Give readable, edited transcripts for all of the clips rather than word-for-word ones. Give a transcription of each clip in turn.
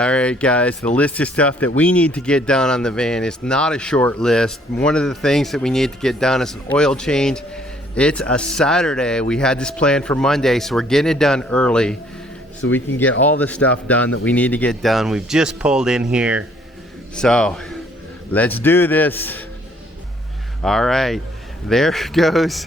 right, guys, the list of stuff that we need to get done on the van is not a short list. One of the things that we need to get done is an oil change. It's a Saturday. We had this planned for Monday, so we're getting it done early so we can get all the stuff done that we need to get done. We've just pulled in here, so let's do this. All right, there goes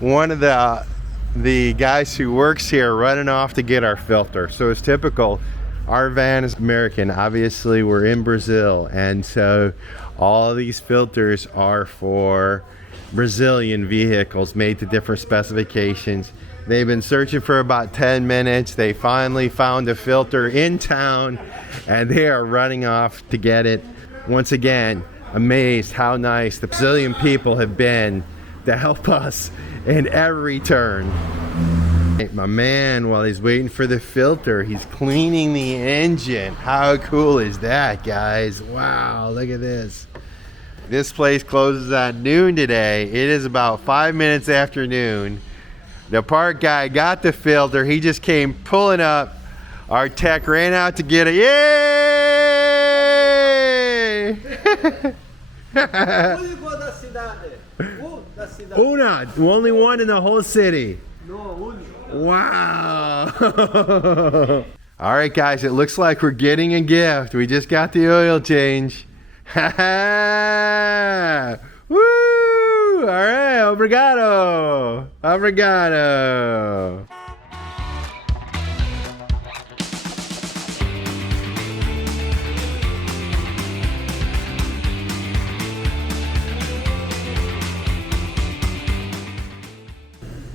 one of the guys who works here running off to get our filter. So it's typical. Our van is American. Obviously, we're in Brazil, and so all of these filters are for Brazilian vehicles made to different specifications. They've been searching for about 10 minutes. They finally found a filter in town, and they are running off to get it. Once again, amazed how nice the Brazilian people have been to help us in every turn. My man, while he's waiting for the filter, he's cleaning the engine. How cool is that, guys? Wow, look at this. This place closes at noon today. It is about 5 minutes after noon. The part guy got the filter. He just came pulling up. Our tech ran out to get it. Yay! Una, only one in the whole city. Wow. All right, guys, it looks like we're getting a gift. We just got the oil change. Woo! All right, obrigado. Obrigado.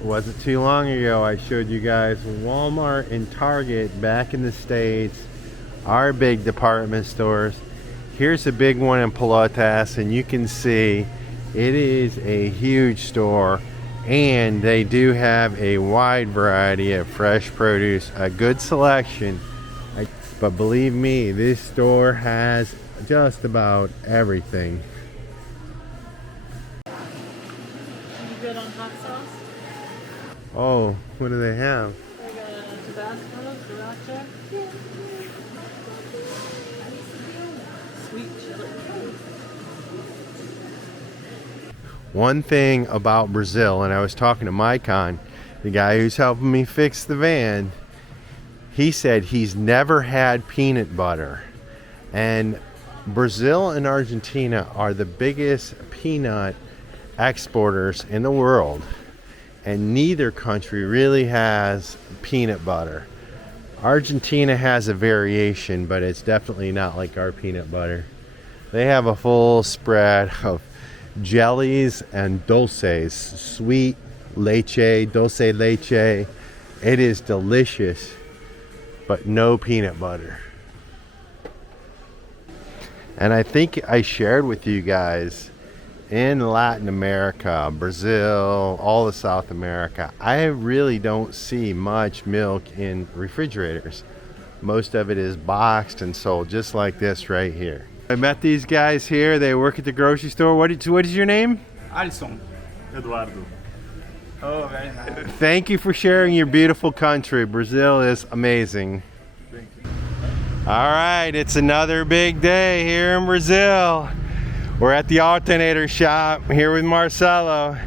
Wasn't too long ago I showed you guys Walmart and Target back in the States, our big department stores. Here's a big one in Pelotas, and you can see it is a huge store, and they do have a wide variety of fresh produce, a good selection. But believe me, this store has just about everything. You good on hot sauce? Oh, what do they have? They got Tabasco, sriracha, sweet chili. One thing about Brazil, and I was talking to Maicon, the guy who's helping me fix the van, he said he's never had peanut butter. And Brazil and Argentina are the biggest peanut exporters in the world. And neither country really has peanut butter. Argentina has a variation, but it's definitely not like our peanut butter. They have a full spread of jellies and dulces, sweet leche, dulce leche. It is delicious, but no peanut butter. And I think I shared with you guys, in Latin America, Brazil, all of South America, I really don't see much milk in refrigerators. Most of it is boxed and sold, just like this right here. I met these guys here. They work at the grocery store. What is your name? Alisson. Eduardo. Oh, very nice. Thank you for sharing your beautiful country. Brazil is amazing. Thank you. All right, it's another big day here in Brazil. We're at the alternator shop here with Marcelo,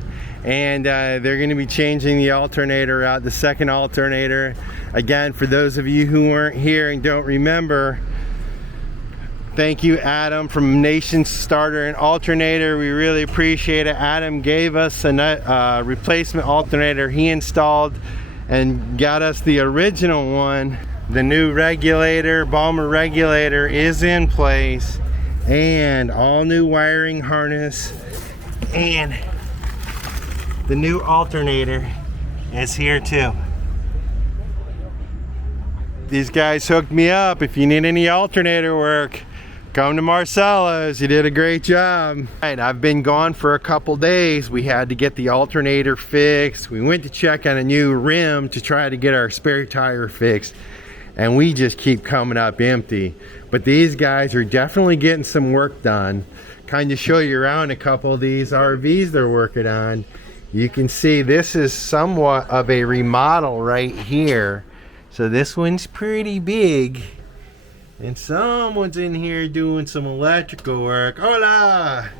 and they're going to be changing the alternator out, the second alternator. Again, for those of you who weren't here and don't remember, thank you, Adam from Nation Starter and Alternator. We really appreciate it. Adam gave us a replacement alternator he installed and got us the original one. The new regulator, Balmer regulator, is in place, and all new wiring harness, and the new alternator is here too. These guys hooked me up. If you need any alternator work, come to Marcelo's. You did a great job. Right, I've been gone for a couple days. We had to get the alternator fixed. We went to check on a new rim to try to get our spare tire fixed, and we just keep coming up empty. But these guys are definitely getting some work done. Kind of show you around a couple of these RVs they're working on. You can see this is somewhat of a remodel right here. So this one's pretty big. And someone's in here doing some electrical work. Hola!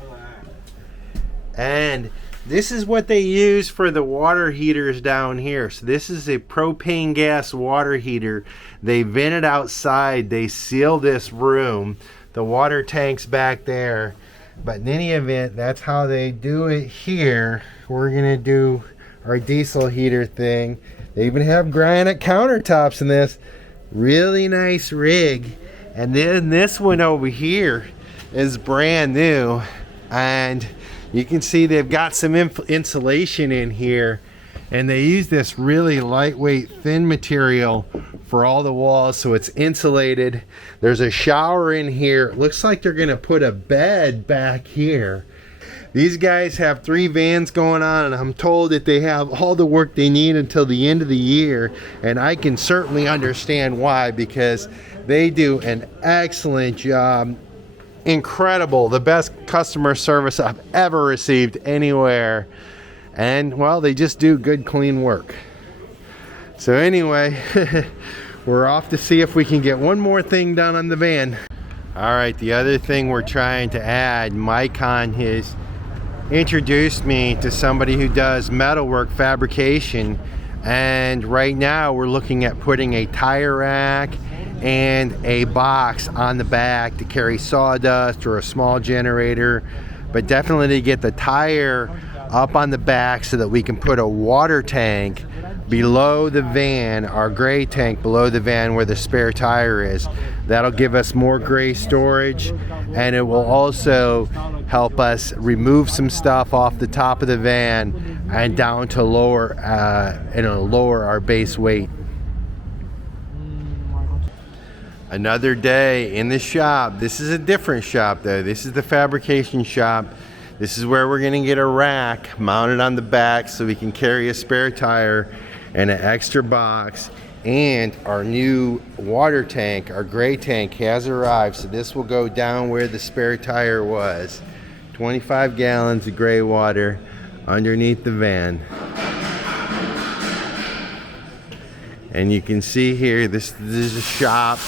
And this is what they use for the water heaters down here. So this is a propane gas water heater. They vent it outside. They seal this room. The water tank's back there. But in any event, that's how they do it here. We're gonna do our diesel heater thing. They even have granite countertops in this. Really nice rig. And then this one over here is brand new. And you can see they've got some insulation in here. And they use this really lightweight, thin material for all the walls, so it's insulated. There's a shower in here. It looks like they're gonna put a bed back here. These guys have 3 vans going on, and I'm told that they have all the work they need until the end of the year. And I can certainly understand why, because they do an excellent job. Incredible, the best customer service I've ever received anywhere. And well, they just do good, clean work. So anyway, we're off to see if we can get one more thing done on the van. All right, the other thing we're trying to add, Maicon has introduced me to somebody who does metalwork fabrication. And right now we're looking at putting a tire rack and a box on the back to carry sawdust or a small generator, but definitely to get the tire up on the back so that we can put a water tank below the van, our gray tank below the van where the spare tire is. That'll give us more gray storage, and it will also help us remove some stuff off the top of the van and down to lower our base weight. Another day in the shop. This is a different shop though. This is the fabrication shop. This is where we're gonna get a rack mounted on the back so we can carry a spare tire and an extra box. And our new water tank, our gray tank, has arrived. So this will go down where the spare tire was. 25 gallons of gray water underneath the van. And you can see here, this is a shop.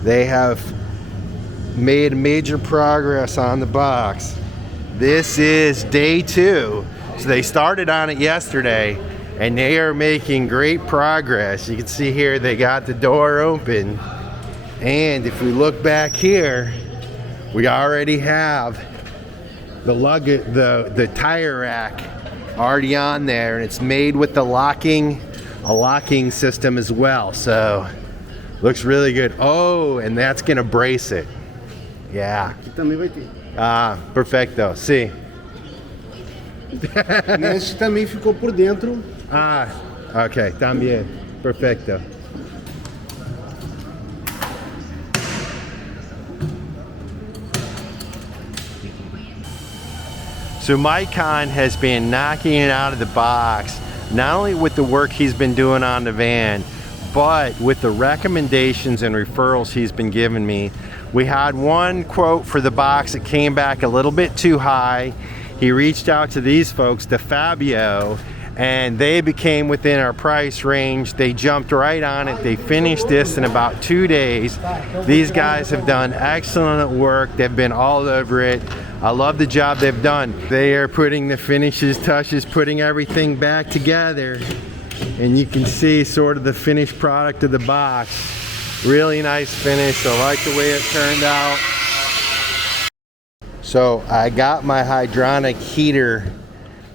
They have made major progress on the box. This is day 2. So they started on it yesterday and they are making great progress. You can see here they got the door open. And if we look back here, we already have the tire rack already on there, and it's made with a locking system as well. So looks really good. Oh, and that's gonna brace it. Yeah. Aqui também vai ter. Ah, perfecto. Sí. Nesse também ficou por dentro. Ah, okay. También. Perfecto. So Maicon has been knocking it out of the box, not only with the work he's been doing on the van, but with the recommendations and referrals he's been giving me. We had one quote for the box that came back a little bit too high. He reached out to these folks, to Fabio, and they became within our price range. They jumped right on it. They finished this in about 2 days. These guys have done excellent work. They've been all over it. I love the job they've done. They are putting the finishes, touches, putting everything back together. And you can see sort of the finished product of the box. Really nice finish. I like the way it turned out. So I got my hydronic heater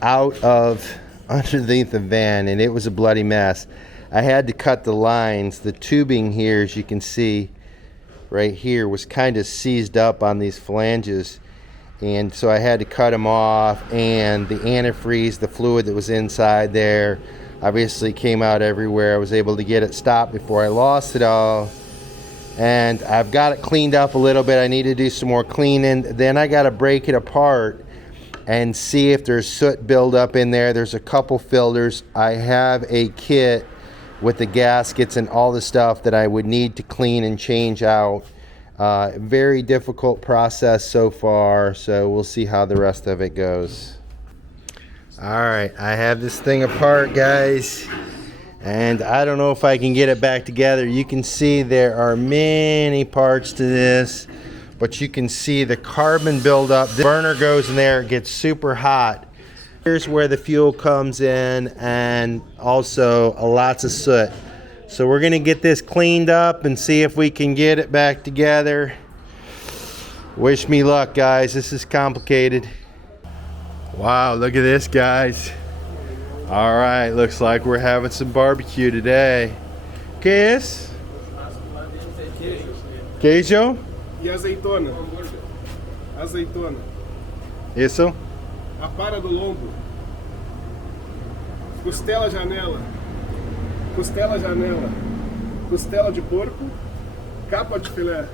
out of underneath the van, and it was a bloody mess. I had to cut the lines. The tubing here, as you can see right here, was kind of seized up on these flanges, and so I had to cut them off. And the antifreeze, the fluid that was inside there, obviously came out everywhere. I was able to get it stopped before I lost it all. And I've got it cleaned up a little bit. I need to do some more cleaning. Then I got to break it apart and see if there's soot buildup in there. There's a couple filters. I have a kit with the gaskets and all the stuff that I would need to clean and change out. Very difficult process so far, so we'll see how the rest of it goes. All right, I have this thing apart, guys, and I don't know if I can get it back together. You can see there are many parts to this, but you can see the carbon buildup. The burner goes in there, it gets super hot. Here's where the fuel comes in, and also lots of soot. So we're gonna get this cleaned up and see if we can get it back together. Wish me luck, guys. This is complicated. Wow, look at this, guys. All right, looks like we're having some barbecue today. ¿Qué es? Queijo? E azeitona. Azeitona. Isso? A para do lombo. Costela janela. Costela janela. Costela de porco. Capa de filé.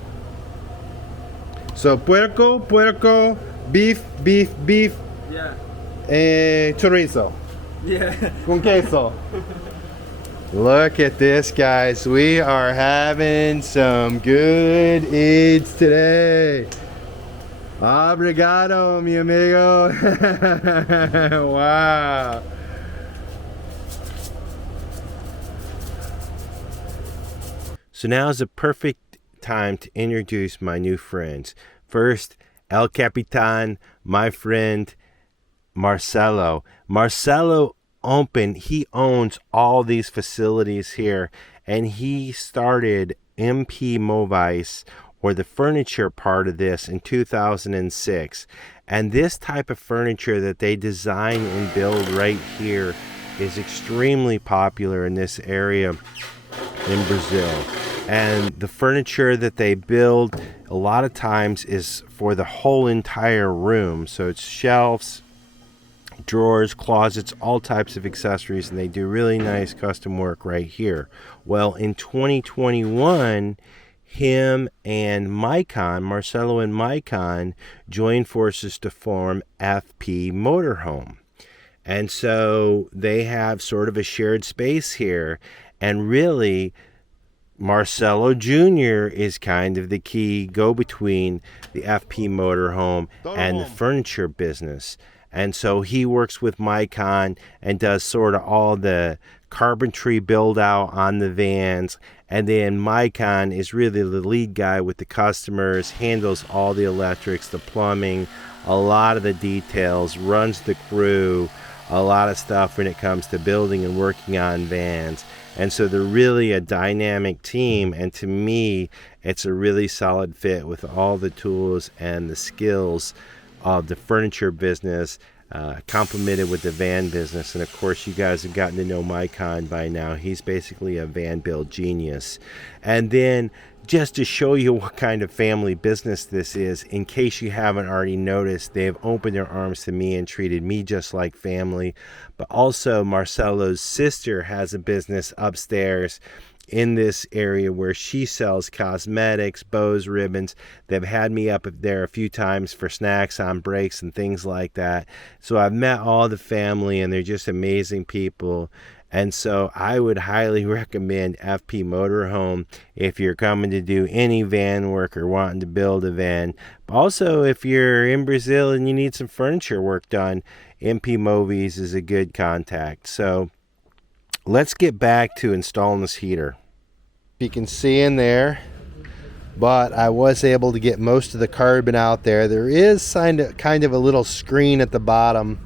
So, puerco, beef, Yeah. chorizo. Yeah. Con queso. Look at this, guys. We are having some good eats today. Obrigado, mi amigo. Wow. So now is a perfect time to introduce my new friends. First, El Capitan, my friend Marcelo. Marcelo he owns all these facilities here, and he started FP Movies, or the furniture part of this, in 2006. And this type of furniture that they design and build right here is extremely popular in this area in Brazil. And the furniture that they build a lot of times is for the whole entire room. So it's shelves, drawers, closets, all types of accessories, and they do really nice custom work right here. Well, in 2021, him and Maicon, Marcelo and Maicon, joined forces to form FP Motorhome. And so they have sort of a shared space here, and really Marcelo Jr. is kind of the key go-between the FP Motorhome and the furniture business. And so he works with Maicon and does sort of all the carpentry build out on the vans. And then Maicon is really the lead guy with the customers, handles all the electrics, the plumbing, a lot of the details, runs the crew, a lot of stuff when it comes to building and working on vans. And so they're really a dynamic team, and to me, it's a really solid fit with all the tools and the skills of the furniture business, complemented with the van business. And of course, you guys have gotten to know Maicon by now. He's basically a van build genius. And then, just to show you what kind of family business this is, in case you haven't already noticed, they've opened their arms to me and treated me just like family. But also, Marcelo's sister has a business upstairs in this area where she sells cosmetics, bows, ribbons. They've had me up there a few times for snacks on breaks and things like that. So I've met all the family, and they're just amazing people. And so I would highly recommend FP Motorhome if you're coming to do any van work or wanting to build a van. But also, if you're in Brazil and you need some furniture work done, FP Movies is a good contact. So let's get back to installing this heater. You can see in there, but I was able to get most of the carbon out there. There is kind of a little screen at the bottom.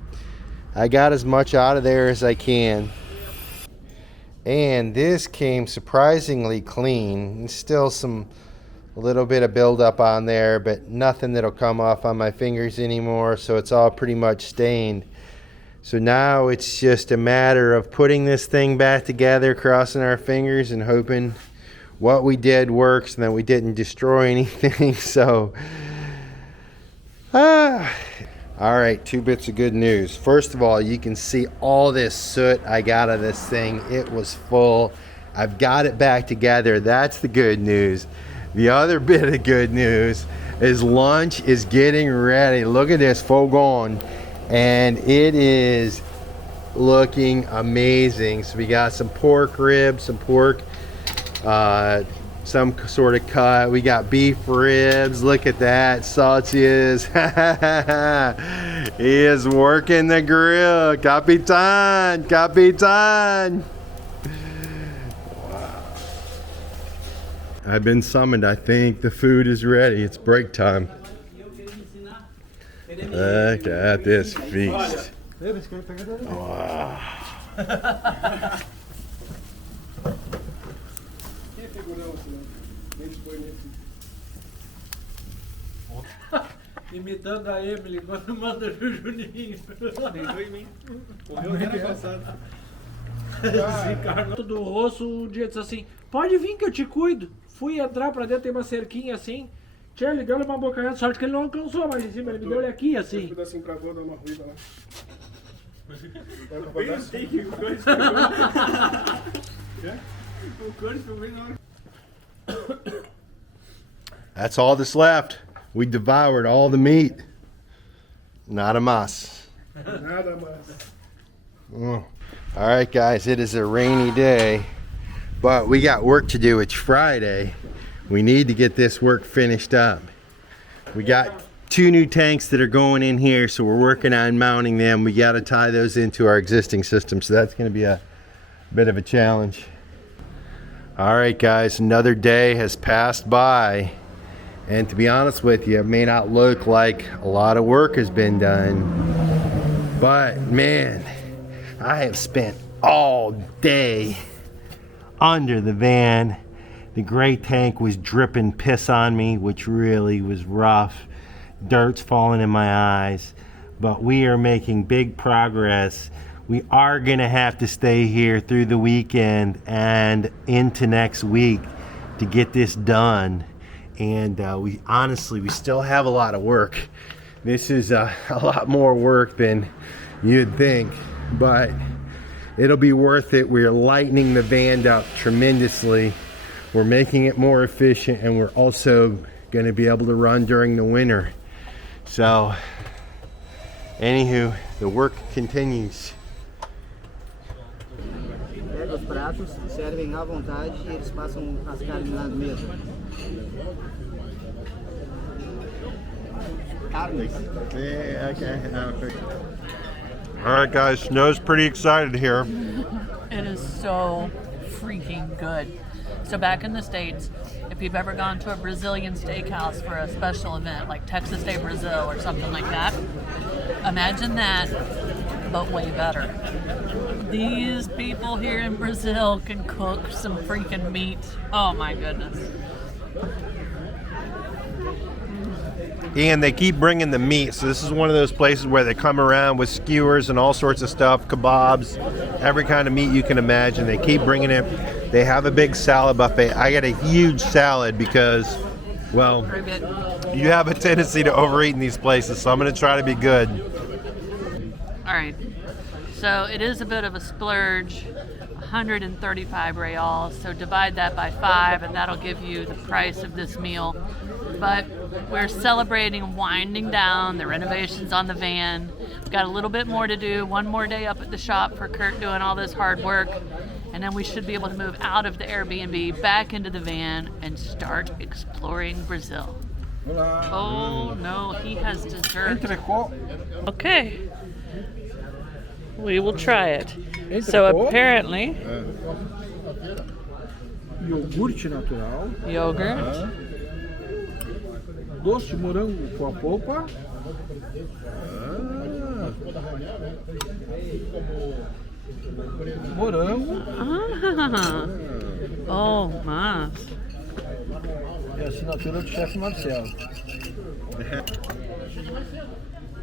I got as much out of there as I can. And this came surprisingly clean. Still a little bit of buildup on there, but nothing that'll come off on my fingers anymore, so it's all pretty much stained. So now it's just a matter of putting this thing back together, crossing our fingers and hoping what we did works and that we didn't destroy anything. So all right, 2 bits of good news. First of all, you can see all this soot I got out of this thing. It was full. I've got it back together. That's the good news. The other bit of good news is lunch is getting ready. Look at this fogón. And it is looking amazing. So we got some pork ribs, some pork, some sort of cut. We got beef ribs. Look at that. Sausages. He is working the grill. Capitan. Capitan. Wow. I've been summoned. I think the food is ready. It's break time. Look at this feast. Wow. Imitando a Emily quando manda o Juninho. Deitou em mim. Correu até na passada. Do rosto, um dia disse assim: pode vir que eu te cuido. Fui entrar pra dentro, tem uma cerquinha assim. Ele deu-lhe uma bocanhada, sorte que ele não alcançou mais em cima, ele me deu-lhe aqui assim. Um pedacinho pra dor, dá uma ruída lá. Eu sei que o Curt pegou. O Curt pegou na hora. That's all that's left. We devoured all the meat. Not a mas. Nada mais. All right, guys, it is a rainy day, but we got work to do. It's Friday. We need to get this work finished up. We got 2 new tanks that are going in here, so we're working on mounting them. We got to tie those into our existing system, so that's going to be a bit of a challenge. All right, guys, another day has passed by, and to be honest with you, it may not look like a lot of work has been done, but man, I have spent all day under the van. The gray tank was dripping piss on me, which really was rough. Dirt's falling in my eyes, but we are making big progress. We are gonna have to stay here through the weekend and into next week to get this done. And we still have a lot of work. This is a lot more work than you'd think, but it'll be worth it. We're lightening the van up tremendously. We're making it more efficient, and we're also going to be able to run during the winter. So, anywho, the work continues. Pega os pratos, servem à vontade e eles passam as carnes na mesa. Carnes. Yeah, okay. All right, guys, Snow's pretty excited here. It is so freaking good. So back in the States, if you've ever gone to a Brazilian steakhouse for a special event, like Texas Day Brazil or something like that, imagine that, but way better. These people here in Brazil can cook some freaking meat. Oh my goodness. And they keep bringing the meat, so this is one of those places where they come around with skewers and all sorts of stuff, kebabs, every kind of meat you can imagine. They keep bringing it. They have a big salad buffet. I got a huge salad because, well, you have a tendency to overeat in these places, so I'm going to try to be good. All right. So it is a bit of a splurge, 135 reals. So divide that by 5, and that'll give you the price of this meal. But we're celebrating winding down the renovations on the van. We've got a little bit more to do. One more day up at the shop for Curt doing all this hard work. And then we should be able to move out of the Airbnb, back into the van, and start exploring Brazil. Oh no, he has dessert. Okay. We will try it. So apparently, Iogurte natural. yogurt. Doce de morango com a polpa. Morango. Ah. Oh, mas. E a assinatura do chefe Marcelo.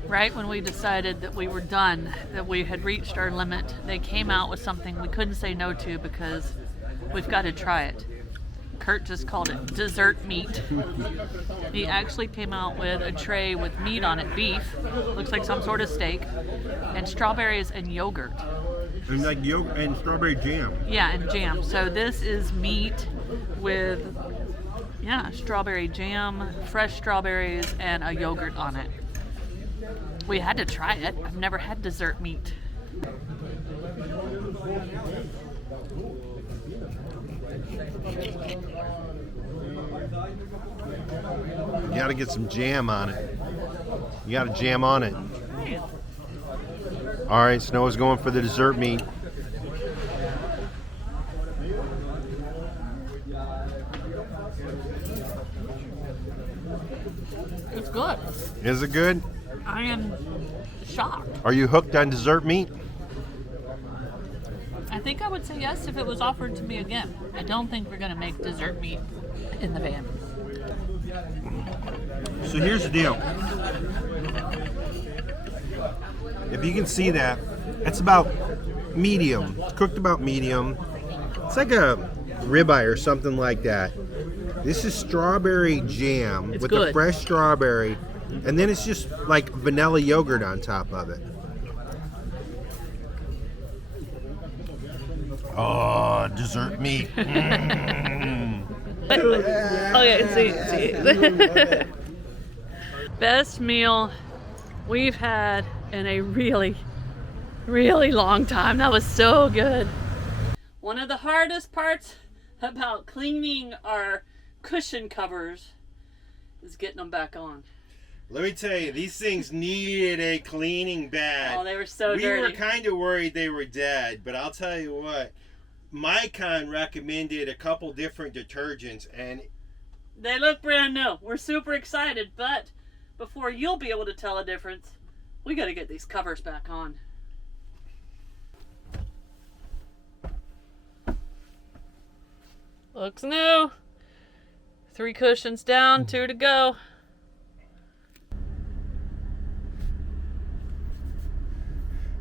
Right when we decided that we were done, that we had reached our limit, they came out with something we couldn't say no to because we've got to try it. Curt just called it dessert meat. He actually came out with a tray with meat on it, beef, looks like some sort of steak, and strawberries and yogurt. And like yogurt and strawberry jam. Yeah, and jam. So this is meat with, strawberry jam, fresh strawberries, and a yogurt on it. We had to try it. I've never had dessert meat. You gotta get some jam on it. You gotta jam on it. All right, Snow is going for the dessert meat. It's good. Is it good? I am shocked. Are you hooked on dessert meat? I think I would say yes if it was offered to me again. I don't think we're going to make dessert meat in the van. So here's the deal. If you can see that, it's about medium. It's cooked about medium. It's like a ribeye or something like that. This is strawberry jam It's with good. the fresh strawberry, and then it's just like vanilla yogurt on top of it. Oh, dessert meat. Okay, see. Best meal we've had in a really, really long time. That was so good. One of the hardest parts about cleaning our cushion covers is getting them back on. Let me tell you, these things needed a cleaning bad. Oh, they were so We dirty. were kind of worried they were dead, but I'll tell you what, Maicon recommended a couple different detergents, and They look brand new. We're super excited, but before you'll be able to tell a difference, we got to get these covers back on. Looks new. 3 cushions down, 2 to go.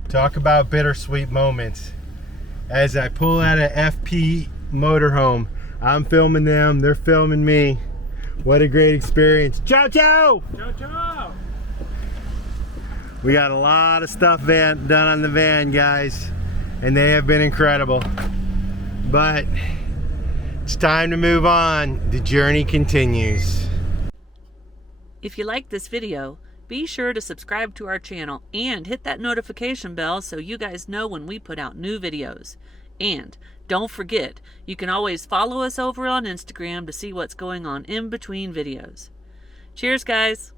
talk about bittersweet moments. As I pull out of FP Motorhome, I'm filming them, they're filming me. What a great experience. Ciao, ciao! Ciao, ciao. We got a lot of stuff done on the van, guys, and they have been incredible. But it's time to move on. The journey continues. If you like this video, be sure to subscribe to our channel and hit that notification bell so you guys know when we put out new videos. And don't forget, you can always follow us over on Instagram to see what's going on in between videos. Cheers, guys!